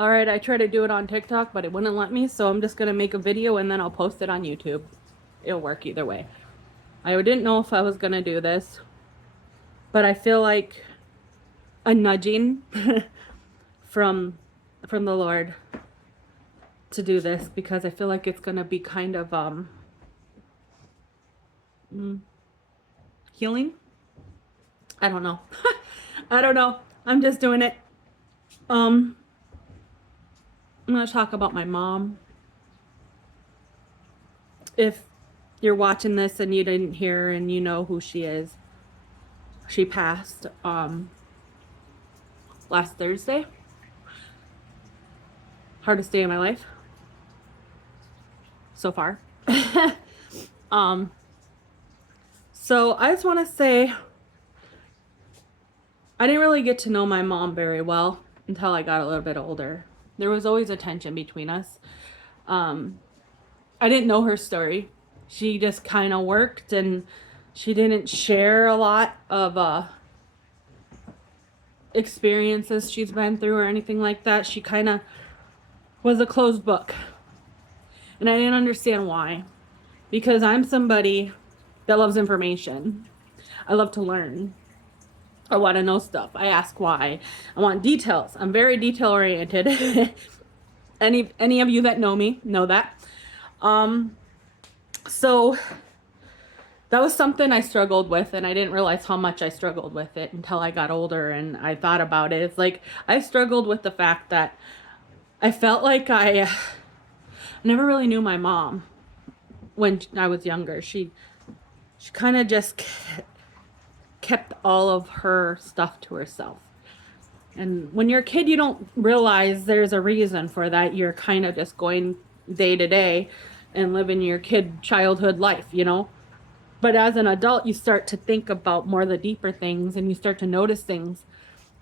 All right, I tried to do it on TikTok, but it wouldn't let me, so I'm just going to make a video and then I'll post it on YouTube. It'll work either way. I didn't know if I was going to do this, but I feel like a nudging from the Lord to do this because I feel like it's going to be kind of healing. I don't know. I don't know. I'm just doing it. I'm going to talk about my mom. If you're watching this and you didn't hear and you know who she is, she passed last Thursday. Hardest day of my life so far. So I just want to say I didn't really get to know my mom very well until I got a little bit older. There was always a tension between us. I didn't know her story. She just kind of worked and she didn't share a lot of experiences she's been through or anything like that. She kind of was a closed book. And I didn't understand why. Because I'm somebody that loves information. I love to learn. I want to know stuff. I ask why. I want details. I'm very detail oriented. Any of you that know me know that. So that was something I struggled with, and I didn't realize how much I struggled with it until I got older and I thought about it. It's like I struggled with the fact that I felt like I never really knew my mom when I was younger. She kind of just kept all of her stuff to herself. And when you're a kid, you don't realize there's a reason for that. You're kind of just going day to day and living your childhood life, you know? But as an adult, you start to think about more of the deeper things and you start to notice things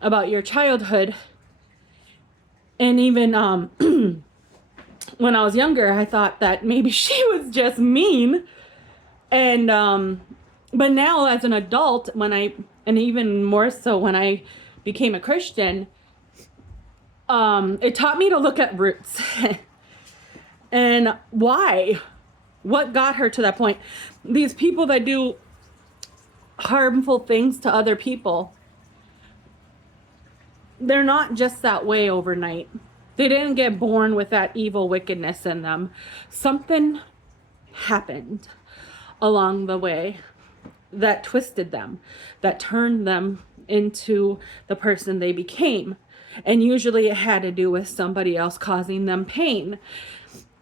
about your childhood. And even when I was younger, I thought that maybe she was just mean. And but now as an adult, and even more so when I became a Christian, it taught me to look at roots. And why? What got her to that point? These people that do harmful things to other people, they're not just that way overnight. They didn't get born with that evil wickedness in them. Something happened along the way that twisted them, that turned them into the person they became. And usually it had to do with somebody else causing them pain.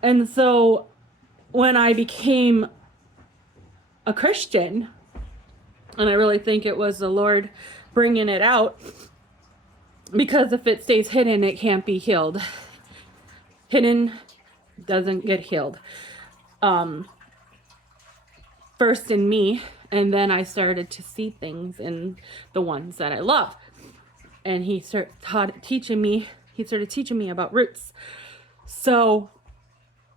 And so when I became a Christian, and I really think it was the Lord bringing it out, because if it stays hidden, it can't be healed. Hidden doesn't get healed. First in me, and then I started to see things in the ones that I love. And he started teaching me about roots. So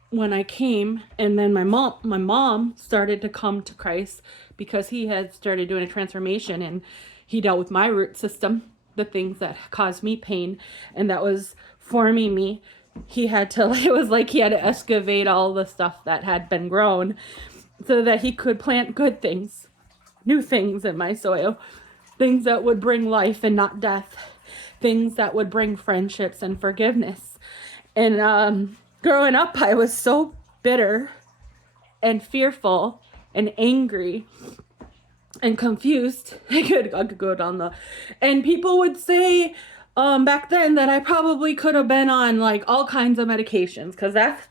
when I came, and then my mom started to come to Christ because he had started doing a transformation and he dealt with my root system, the things that caused me pain, and that was forming me. It was like he had to excavate all the stuff that had been grown so that he could plant good things, new things in my soil, things that would bring life and not death, things that would bring friendships and forgiveness. And growing up, I was so bitter and fearful and angry and confused. I could go down and people would say back then that I probably could have been on like all kinds of medications, because that's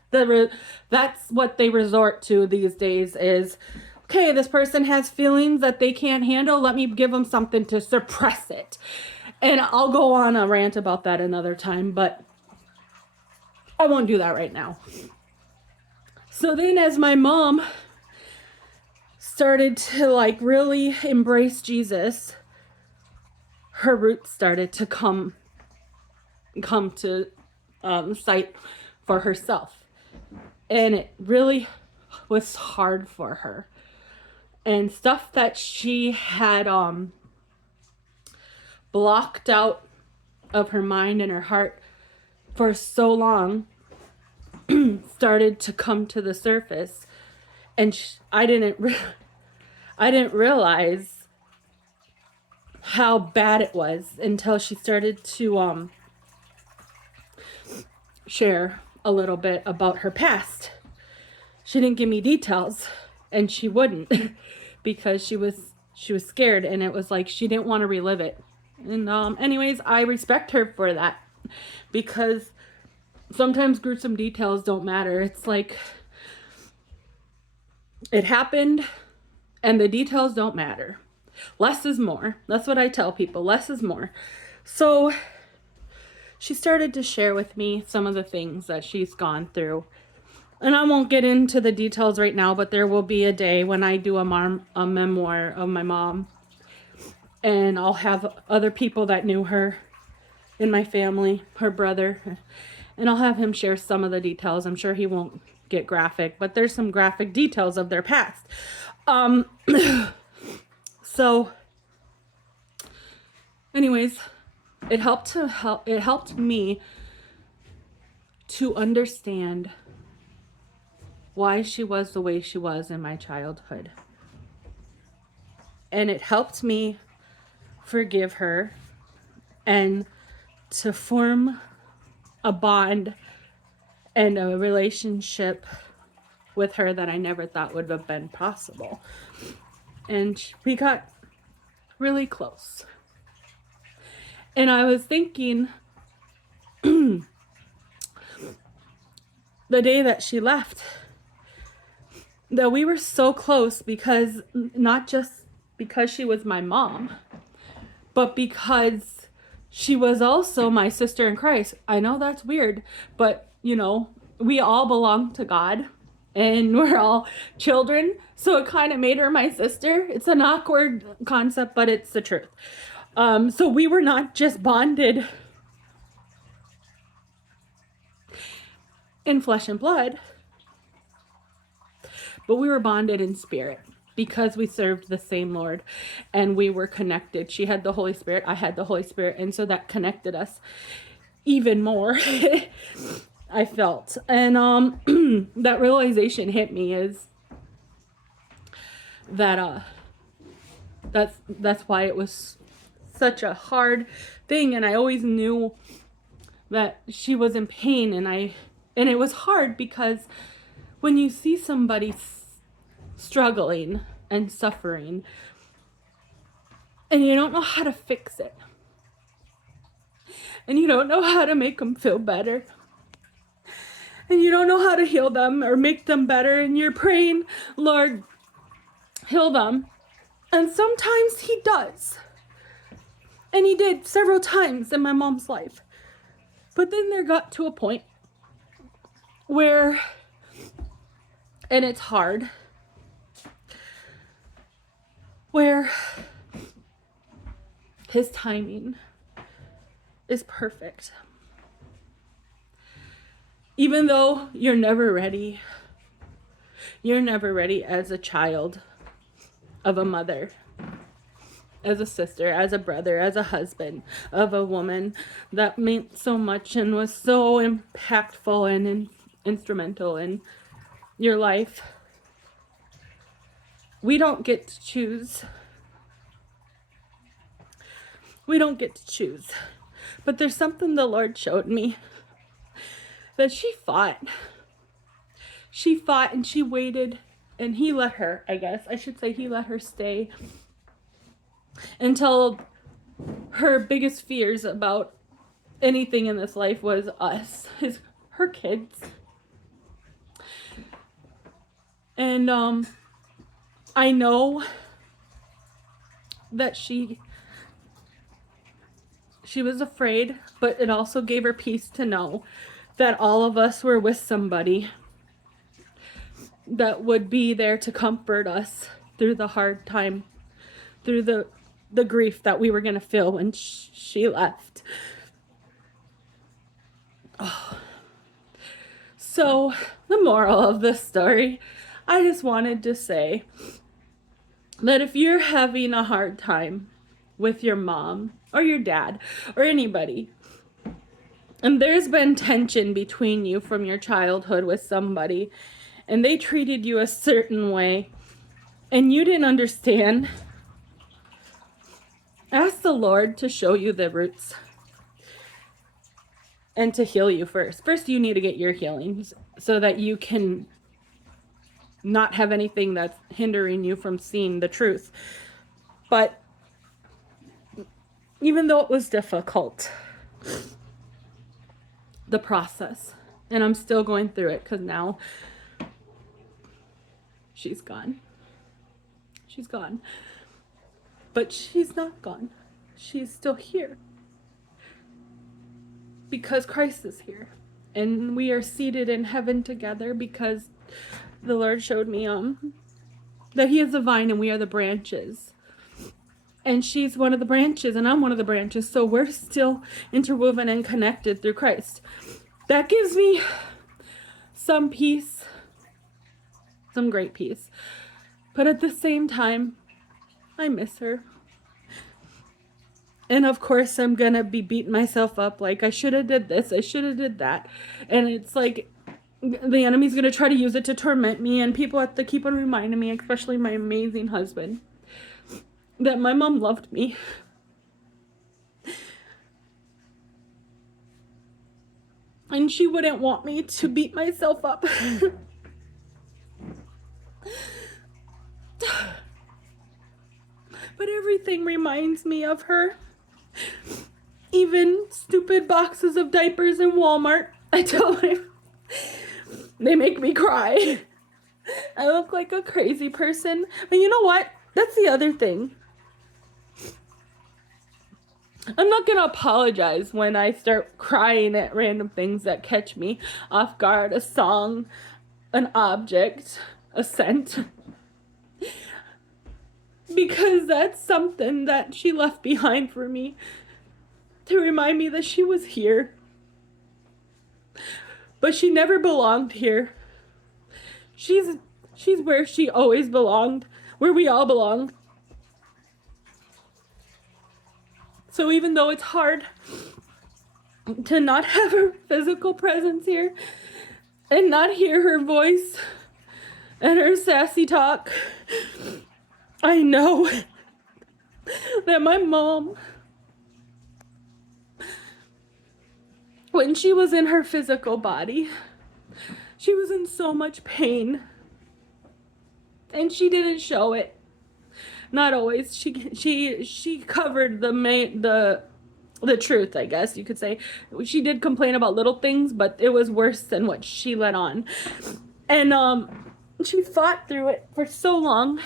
what they resort to these days is, okay, this person has feelings that they can't handle. Let me give them something to suppress it. And I'll go on a rant about that another time, but I won't do that right now. So then as my mom started to like really embrace Jesus, her roots started to come to sight for herself. And it really was hard for her. And stuff that she had blocked out of her mind and her heart for so long started to come to the surface, and I didn't realize how bad it was until she started to share a little bit about her past. She didn't give me details, and she wouldn't because she was scared, and it was like she didn't want to relive it. And anyways, I respect her for that, because sometimes gruesome details don't matter. It's like it happened and the details don't matter. Less is more. That's what I tell people. Less is more. So she started to share with me some of the things that she's gone through. And I won't get into the details right now, but there will be a day when I do a memoir of my mom. And I'll have other people that knew her in my family, her brother, and I'll have him share some of the details. I'm sure he won't get graphic, but there's some graphic details of their past. So anyways, it helped me to understand why she was the way she was in my childhood. And it helped me forgive her and to form a bond and a relationship with her that I never thought would have been possible. And we got really close. And I was thinking, the day that she left, that we were so close because not just because she was my mom, but because she was also my sister in Christ. I know that's weird, but we all belong to God and we're all children. So it kind of made her my sister. It's an awkward concept, but it's the truth. So we were not just bonded in flesh and blood, but we were bonded in spirit because we served the same Lord and we were connected. She had the Holy Spirit, I had the Holy Spirit, and so that connected us even more. I felt. And that realization hit me is that that's why it was such a hard thing, and I always knew that she was in pain, and it was hard because when you see somebody struggling and suffering and you don't know how to fix it and you don't know how to make them feel better and you don't know how to heal them or make them better, and you're praying, Lord, heal them. And sometimes he does. And he did several times in my mom's life. But then there got to a point where, and it's hard, where his timing is perfect. Even though you're never ready as a child of a mother, as a sister, as a brother, as a husband of a woman that meant so much and was so impactful and instrumental in your life. We don't get to choose. We don't get to choose. But there's something the Lord showed me, that she fought. She fought and she waited, and he let her, he let her stay until her biggest fears about anything in this life was us, her kids. And I know that she was afraid, but it also gave her peace to know that all of us were with somebody that would be there to comfort us through the hard time, through the grief that we were going to feel when she left. Oh. So the moral of this story, I just wanted to say that if you're having a hard time with your mom or your dad or anybody, And there's been tension between you from your childhood with somebody, and they treated you a certain way, and you didn't understand. Ask the Lord to show you the roots and to heal you first. First, you need to get your healings so that you can not have anything that's hindering you from seeing the truth. But even though it was difficult, the process, and I'm still going through it because now she's gone. She's gone. But she's not gone. She's still here. Because Christ is here. And we are seated in heaven together because the Lord showed me that he is the vine and we are the branches. And she's one of the branches and I'm one of the branches. So we're still interwoven and connected through Christ. That gives me some peace, some great peace. But at the same time, I miss her. And of course, I'm gonna be beating myself up like I should have did this, I should have did that. And it's like the enemy's gonna try to use it to torment me, and people have to keep on reminding me, especially my amazing husband, that my mom loved me. And she wouldn't want me to beat myself up. But everything reminds me of her. Even stupid boxes of diapers in Walmart. I tell him, they make me cry. I look like a crazy person. But you know what? That's the other thing. I'm not gonna apologize when I start crying at random things that catch me off guard. A song, an object, a scent. Because that's something that she left behind for me. To remind me that she was here. But she never belonged here. She's where she always belonged. Where we all belong. So even though it's hard to not have her physical presence here and not hear her voice and her sassy talk, I know that my mom, when she was in her physical body, she was in so much pain. And she didn't show it. Not always. She covered the truth, I guess you could say. She did complain about little things, but it was worse than what she let on. And she fought through it for so long.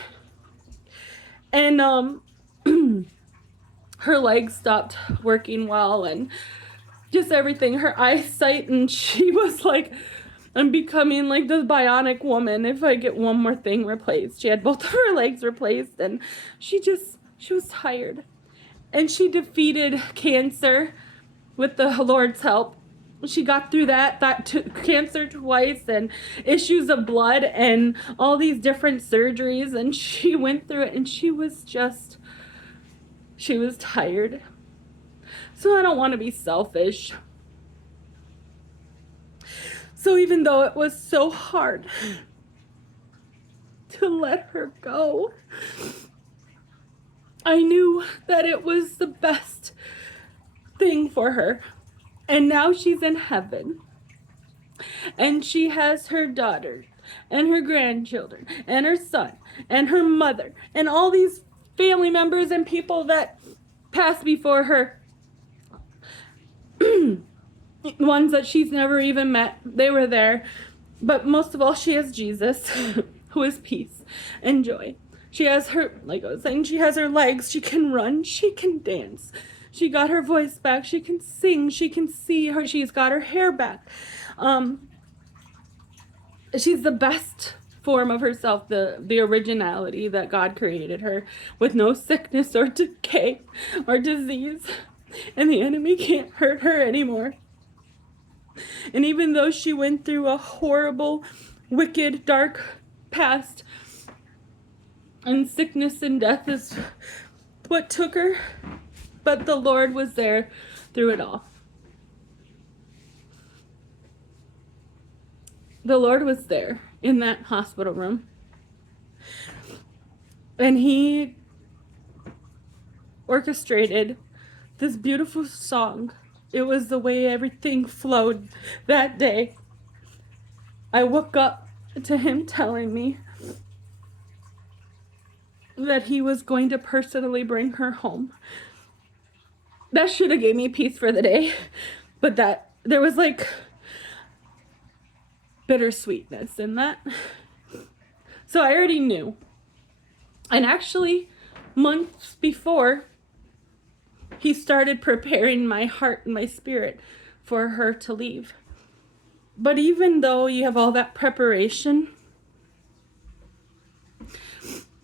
And her legs stopped working well and just everything. Her eyesight, and she was like, I'm becoming like the bionic woman if I get one more thing replaced. She had both of her legs replaced, and she was tired. And she defeated cancer with the Lord's help. She got through that cancer twice, and issues of blood and all these different surgeries, and she went through it, and she was tired. So I don't want to be selfish. So even though it was so hard to let her go, I knew that it was the best thing for her. And now she's in heaven. And she has her daughter and her grandchildren and her son and her mother and all these family members and people that passed before her. Ones that she's never even met, they were there. But most of all, she has Jesus, who is peace and joy. She has her, like I was saying, she has her legs, she can run, she can dance. She got her voice back, she can sing, she can see her, she's got her hair back. She's the best form of herself, the originality that God created her, with no sickness or decay or disease. And the enemy can't hurt her anymore. And even though she went through a horrible, wicked, dark past, and sickness and death is what took her, but the Lord was there through it all. the Lord was there in that hospital room. And he orchestrated this beautiful song. It was the way everything flowed that day. I woke up to him telling me that he was going to personally bring her home. That should have gave me peace for the day, but that there was like bittersweetness in that. So I already knew. And actually, months before, he started preparing my heart and my spirit for her to leave. But even though you have all that preparation,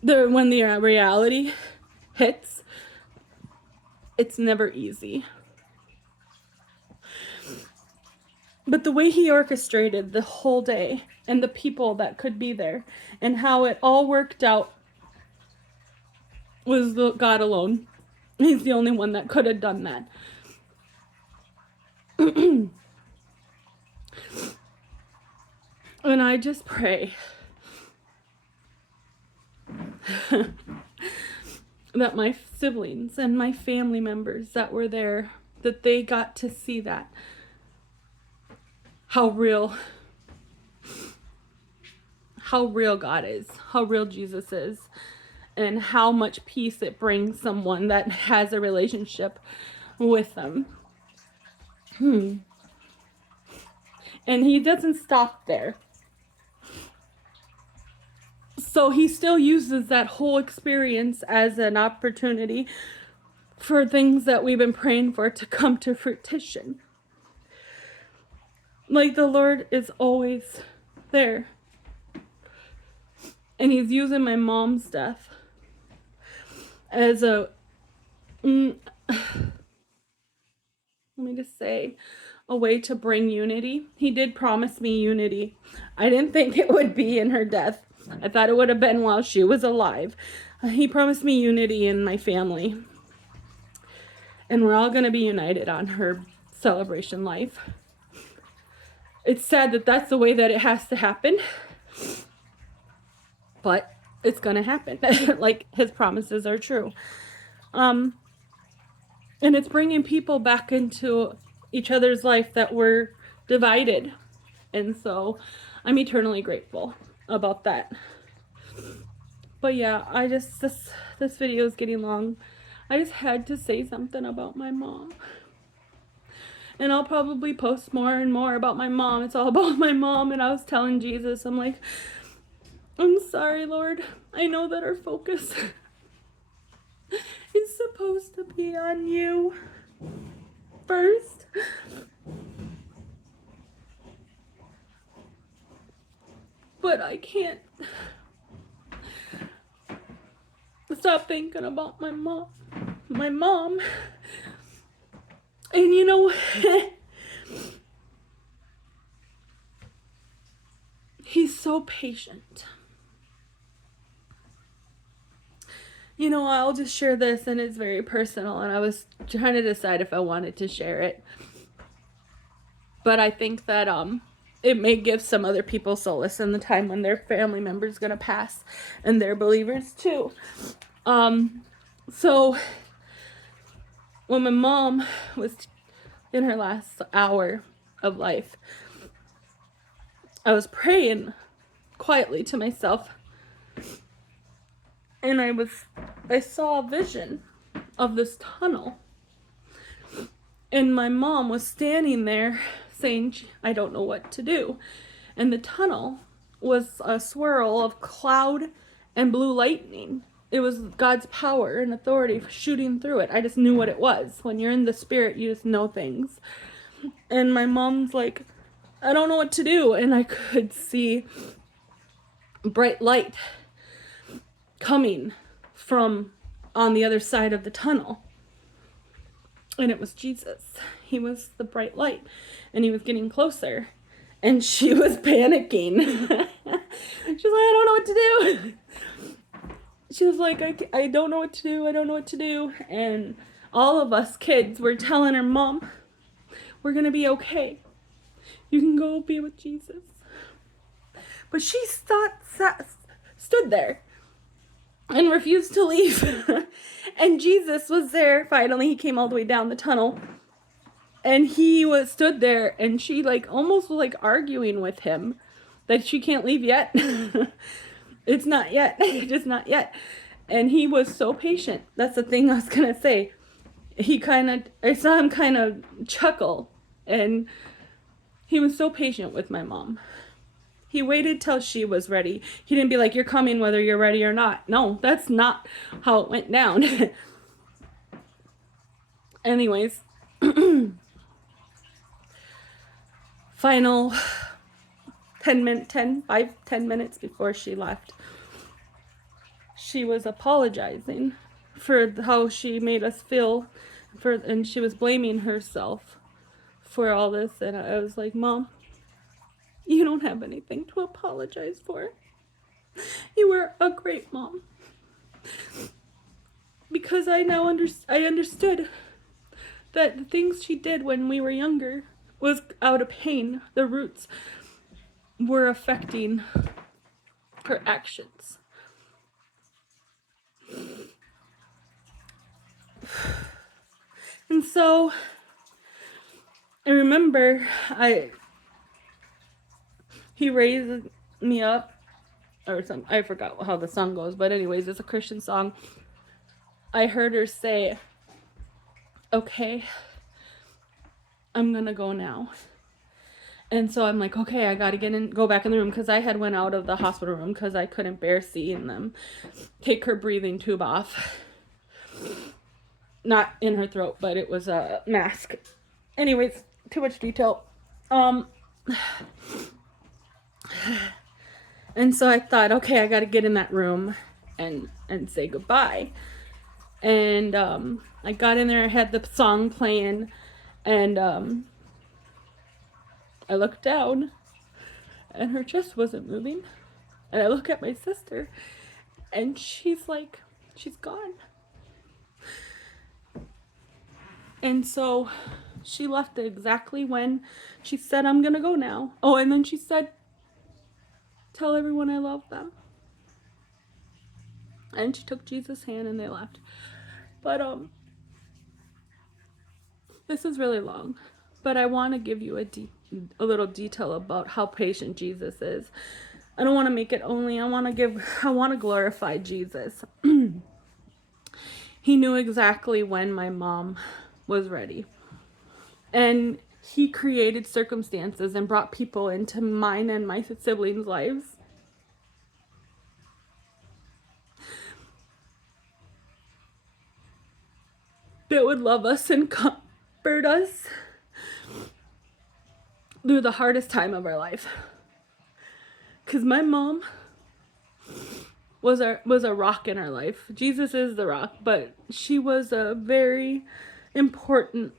when the reality hits, it's never easy. But the way he orchestrated the whole day and the people that could be there and how it all worked out was God alone. He's the only one that could have done that. And I just pray that my siblings and my family members that were there, that they got to see that. How real God is, how real Jesus is, and how much peace it brings someone that has a relationship with them. And he doesn't stop there. So he still uses that whole experience as an opportunity for things that we've been praying for to come to fruition. Like the Lord is always there. And he's using my mom's death as a, let me just say, a way to bring unity. He did promise me unity. I didn't think it would be in her death. I thought it would have been while she was alive. He promised me unity in my family. And we're all going to be united on her celebration life. It's sad that that's the way that it has to happen. But it's going to happen. Like his promises are true. And it's bringing people back into each other's life that were divided. And so I'm eternally grateful about that. But yeah, this video is getting long. I just had to say something about my mom. And I'll probably post more and more about my mom. It's all about my mom. And I was telling Jesus, I'm like, I'm sorry, Lord. I know that our focus is supposed to be on you first. But I can't stop thinking about my mom. And you know, he's so patient. You know, I'll just share this, and it's very personal, and I was trying to decide if I wanted to share it. But I think that it may give some other people solace in the time when their family member is going to pass, and they're believers too. So when my mom was in her last hour of life, I was praying quietly to myself, and I saw a vision of this tunnel, and my mom was standing there saying, I don't know what to do. And the tunnel was a swirl of cloud and blue lightning. It was God's power and authority shooting through it. I just knew what it was. When you're in the spirit, you just know things. And my mom's like, I don't know what to do. And I could see bright light coming from on the other side of the tunnel. And it was Jesus. He was the bright light. And he was getting closer. And she was panicking. She's like, I don't know what to do. She was like, I don't know what to do. I don't know what to do. And all of us kids were telling her, Mom, we're going to be okay. You can go be with Jesus. But she stood there and refused to leave. And Jesus was there. Finally, he came all the way down the tunnel. And he stood there, and she like almost was like arguing with him that she can't leave yet. It's not yet. Just not yet. And he was so patient. That's the thing I was gonna say. I saw him kind of chuckle, and he was so patient with my mom. He waited till she was ready. He didn't be like, you're coming whether you're ready or not. No, that's not how it went down. Anyways, final 10 minutes before she left, she was apologizing for how she made us feel, and she was blaming herself for all this. And I was like, Mom, you don't have anything to apologize for. You were a great mom. Because I understood that the things she did when we were younger was out of pain. The roots were affecting her actions. And so I remember he raised me up, or something. I forgot how the song goes, but anyways, it's a Christian song. I heard her say, okay, I'm gonna go now. And so I'm like, okay, I gotta go back in the room, because I had went out of the hospital room because I couldn't bear seeing them take her breathing tube off. Not in her throat, but it was a mask. Anyways, too much detail. And so I thought, okay, I gotta get in that room and say goodbye. And I got in there, I had the song playing, and I looked down, and her chest wasn't moving. And I look at my sister, and she's like, she's gone. And so she left exactly when she said, I'm gonna go now. Oh, and then she said, tell everyone I love them. And she took Jesus' hand and they left. But this is really long, but I want to give you a little detail about how patient Jesus is. I don't want to make it only, I want to glorify Jesus. He knew exactly when my mom was ready. And he created circumstances and brought people into mine and my siblings' lives that would love us and comfort us through the hardest time of our life. Because my mom was a rock in our life. Jesus is the rock, but she was a very important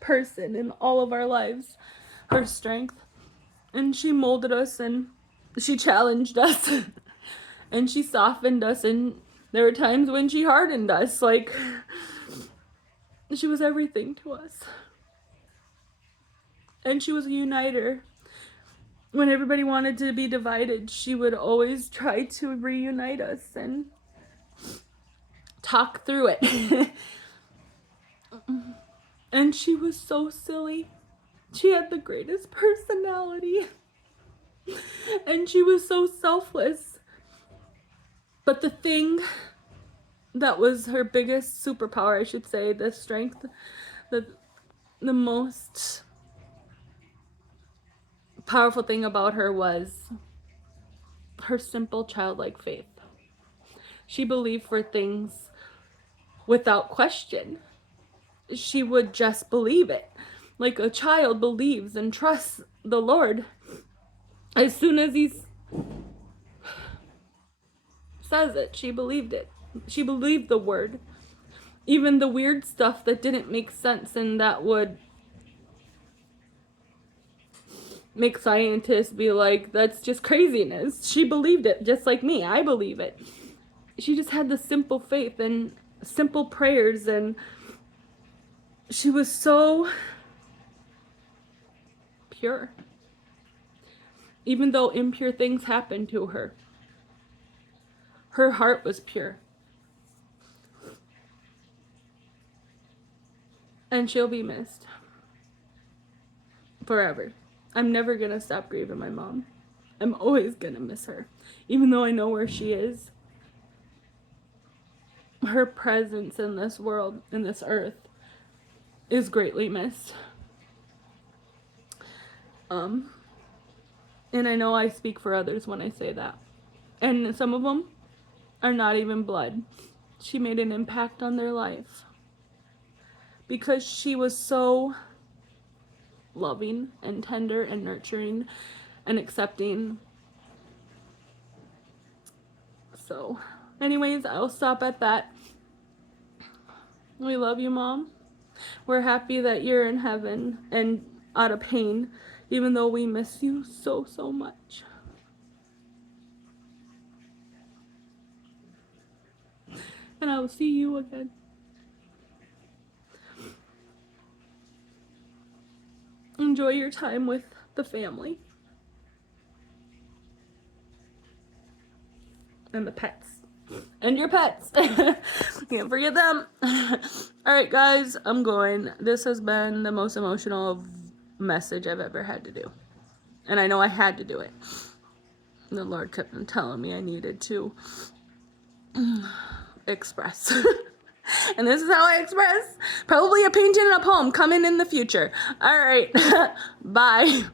person in all of our lives. Her strength. And she molded us, and she challenged us. And she softened us, and there were times when she hardened us. Like, she was everything to us. And she was a uniter. When everybody wanted to be divided, she would always try to reunite us and talk through it. And she was so silly. She had the greatest personality. And she was so selfless. But the thing that was her biggest superpower, I should say, the strength, the most powerful thing about her was her simple childlike faith. She believed for things without question. She would just believe it. Like a child believes and trusts the Lord. As soon as he says it, she believed it. She believed the word. Even the weird stuff that didn't make sense and that would make scientists be like, that's just craziness. She believed it, just like me. I believe it. She just had the simple faith and simple prayers, and she was so pure. Even though impure things happened to her, her heart was pure. And she'll be missed forever. I'm never gonna stop grieving my mom. I'm always gonna miss her. Even though I know where she is, her presence in this world, in this earth, is greatly missed. And I know I speak for others when I say that. And some of them are not even blood. She made an impact on their life because she was so loving and tender and nurturing and accepting. So, anyways, I'll stop at that. We love you, Mom. We're happy that you're in heaven and out of pain, even though we miss you so, so much. And I will see you again. Enjoy your time with the family. And the pets. And your pets. Can't forget them. Alright, guys, I'm going. This has been the most emotional message I've ever had to do. And I know I had to do it. The Lord kept on telling me I needed to express. And this is how I express. Probably a painting and a poem coming in the future. Alright. Bye.